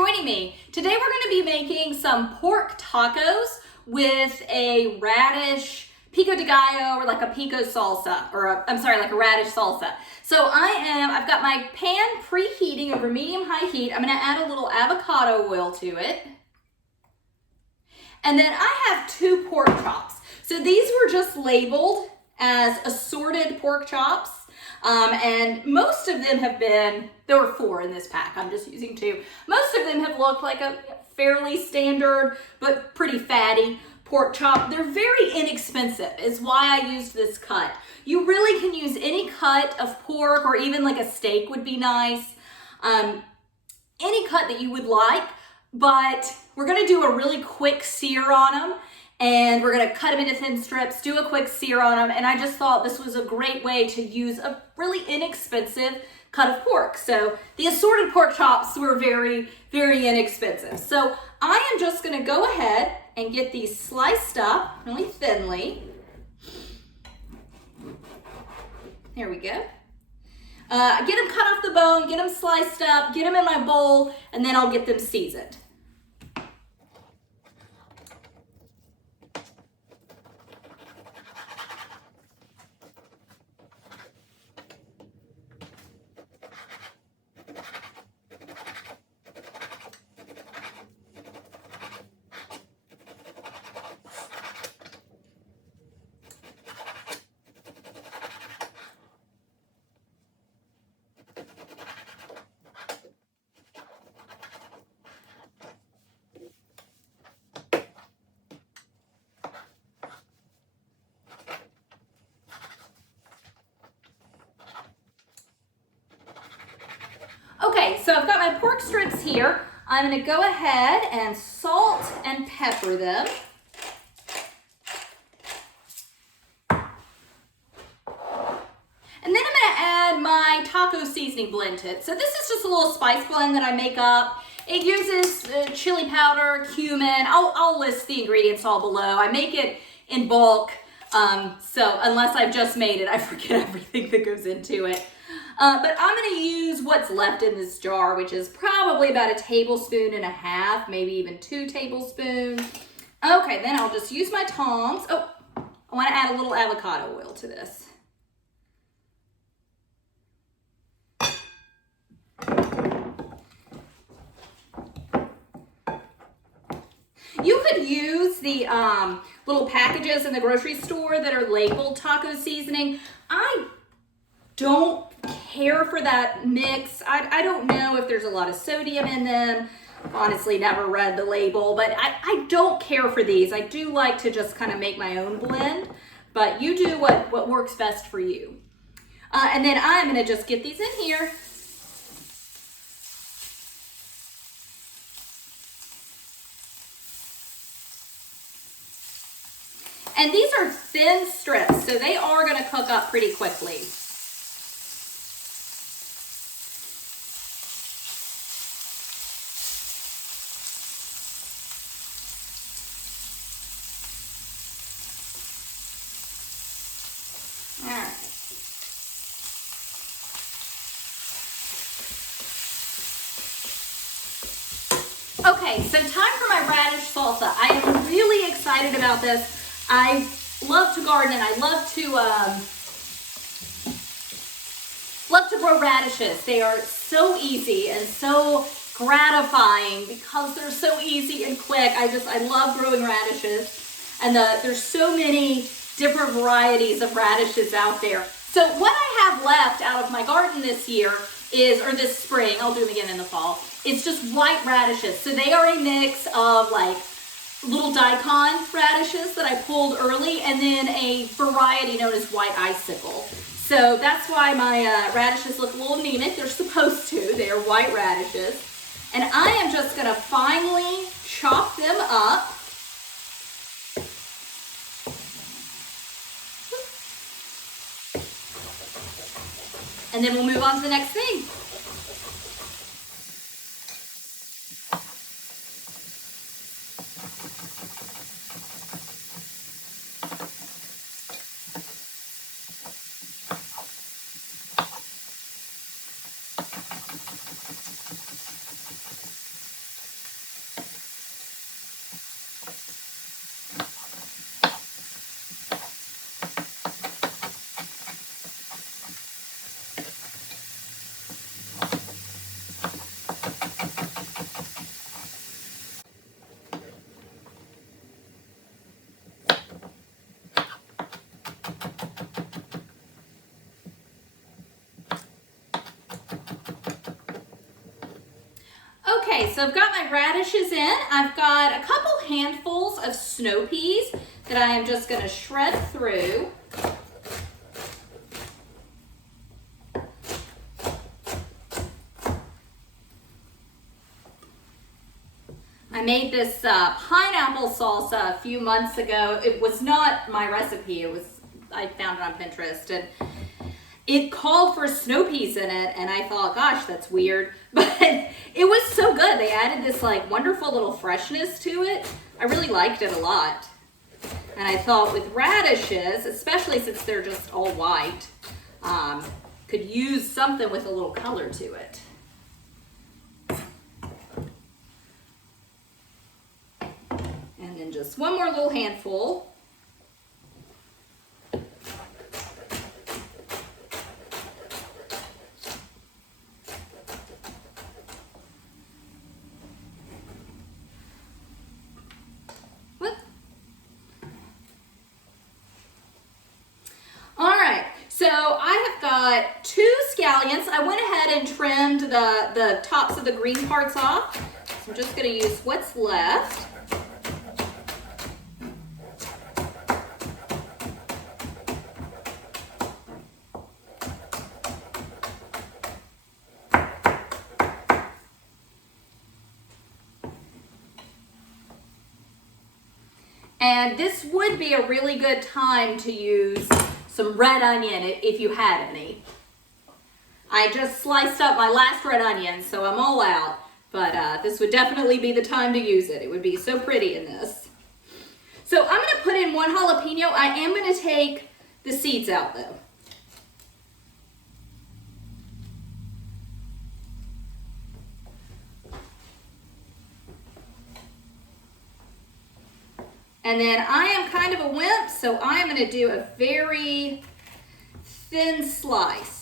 joining me. Today we're going to be making some pork tacos with a radish pico de gallo, or like a pico salsa, or like a radish salsa. So I've got my pan preheating over medium-high heat. I'm going to add a little avocado oil to it. And then I have 2 pork chops. So these were just labeled as assorted pork chops. And most of them have been, there were 4 in this pack, I'm just using 2. Most of them have looked like a fairly standard, but pretty fatty pork chop. They're very inexpensive, is why I used this cut. You really can use any cut of pork, or even like a steak would be nice. Any cut that you would like, but we're gonna do a really quick sear on them. And we're gonna cut them into thin strips, do a quick sear on them, and I just thought this was a great way to use a really inexpensive cut of pork. So the assorted pork chops were very, very inexpensive. So I am just gonna go ahead and get these sliced up really thinly. There we go. Get them cut off the bone, get them sliced up, get them in my bowl, and then I'll get them seasoned. Okay, so I've got my pork strips here. I'm going to go ahead and salt and pepper them. And then I'm going to add my taco seasoning blend to it. So this is just a little spice blend that I make up. It uses chili powder, cumin. I'll list the ingredients all below. I make it in bulk, so unless I've just made it, I forget everything that goes into it. But I'm going to use what's left in this jar, which is probably about 1.5 tablespoons, maybe even 2 tablespoons. Okay, then I'll just use my tongs. Oh, I want to add a little avocado oil to this. You could use the little packages in the grocery store that are labeled taco seasoning. I don't care for that mix. I don't know if there's a lot of sodium in them. Honestly, never read the label, but I don't care for these. I do like to just kind of make my own blend, but you do what works best for you. And then I'm gonna just get these in here. And these are thin strips, so they are gonna cook up pretty quickly. Okay, so time for my radish salsa. I am really excited about this. I love to garden and I love to grow radishes. They are so easy and so gratifying because they're so easy and quick. I love growing radishes, and there's so many different varieties of radishes out there. So what I have left out of my garden this year or this spring, I'll do them again in the fall, it's just white radishes. So they are a mix of like little daikon radishes that I pulled early, and then a variety known as white icicle. So that's why my radishes look a little anemic. They're supposed to. They are white radishes. And I am just going to finely chop them up. And then we'll move on to the next thing. Okay, so I've got my radishes in. I've got a couple handfuls of snow peas that I am just going to shred through. I made this pineapple salsa a few months ago. It was not my recipe. I found it on Pinterest, and it called for snow peas in it, and I thought, gosh, that's weird. But it was so good. They added this like wonderful little freshness to it. I really liked it a lot. And I thought with radishes, especially since they're just all white, could use something with a little color to it. And then just one more little handful. So I have got 2 scallions. I went ahead and trimmed the tops of the green parts off. So I'm just going to use what's left. And this would be a really good time to use some red onion if you had any. I just sliced up my last red onion, so I'm all out. But this would definitely be the time to use it. It would be so pretty in this. So I'm going to put in 1 jalapeno. I am going to take the seeds out though. And then I am kind of a wimp, so I am going to do a very thin slice.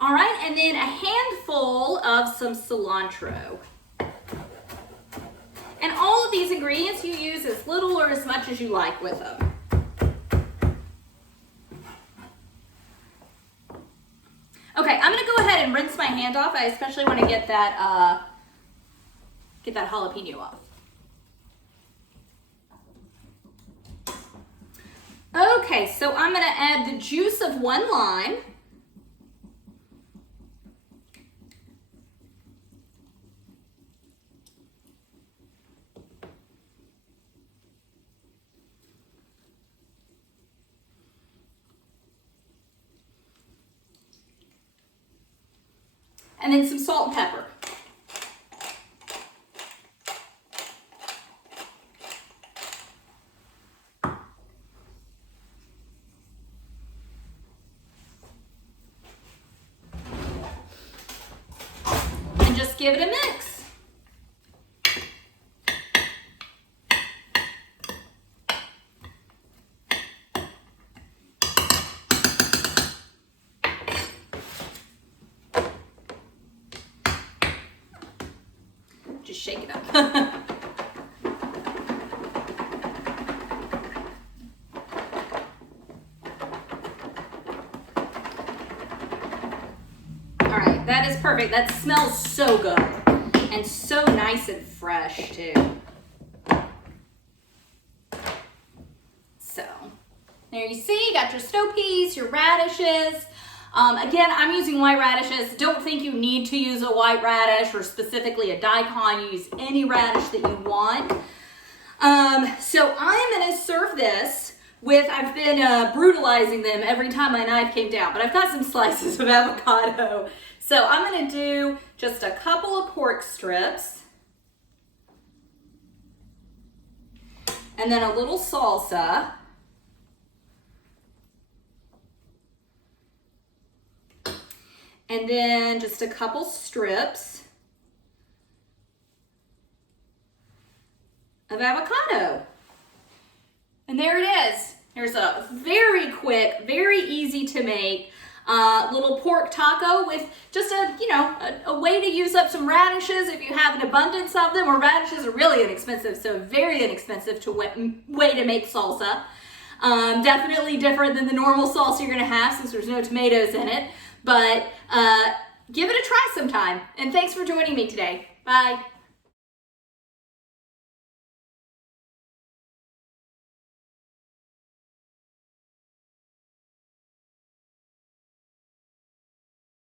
All right, and then a handful of some cilantro. And all of these ingredients you use as little or as much as you like with them. Okay, I'm gonna go ahead and rinse my hand off. I especially want to get that jalapeno off. Okay, so I'm gonna add the juice of 1 lime. And then some salt and pepper. And just give it a mix. Just shake it up. All right, that is perfect. That smells so good and so nice and fresh too. So there you see, you got your snow peas, your radishes. Again, I'm using white radishes. Don't think you need to use a white radish or specifically a daikon. You use any radish that you want. So I'm going to serve this with, I've been brutalizing them every time my knife came down, but I've got some slices of avocado. So I'm going to do just a couple of pork strips and then a little salsa. And then just a couple strips of avocado. And there it is. Here's a very quick, very easy to make little pork taco with just a way to use up some radishes if you have an abundance of them, or radishes are really inexpensive, so very inexpensive way to make salsa. Definitely different than the normal salsa you're gonna have since there's no tomatoes in it, but give it a try sometime. And thanks for joining me today. Bye.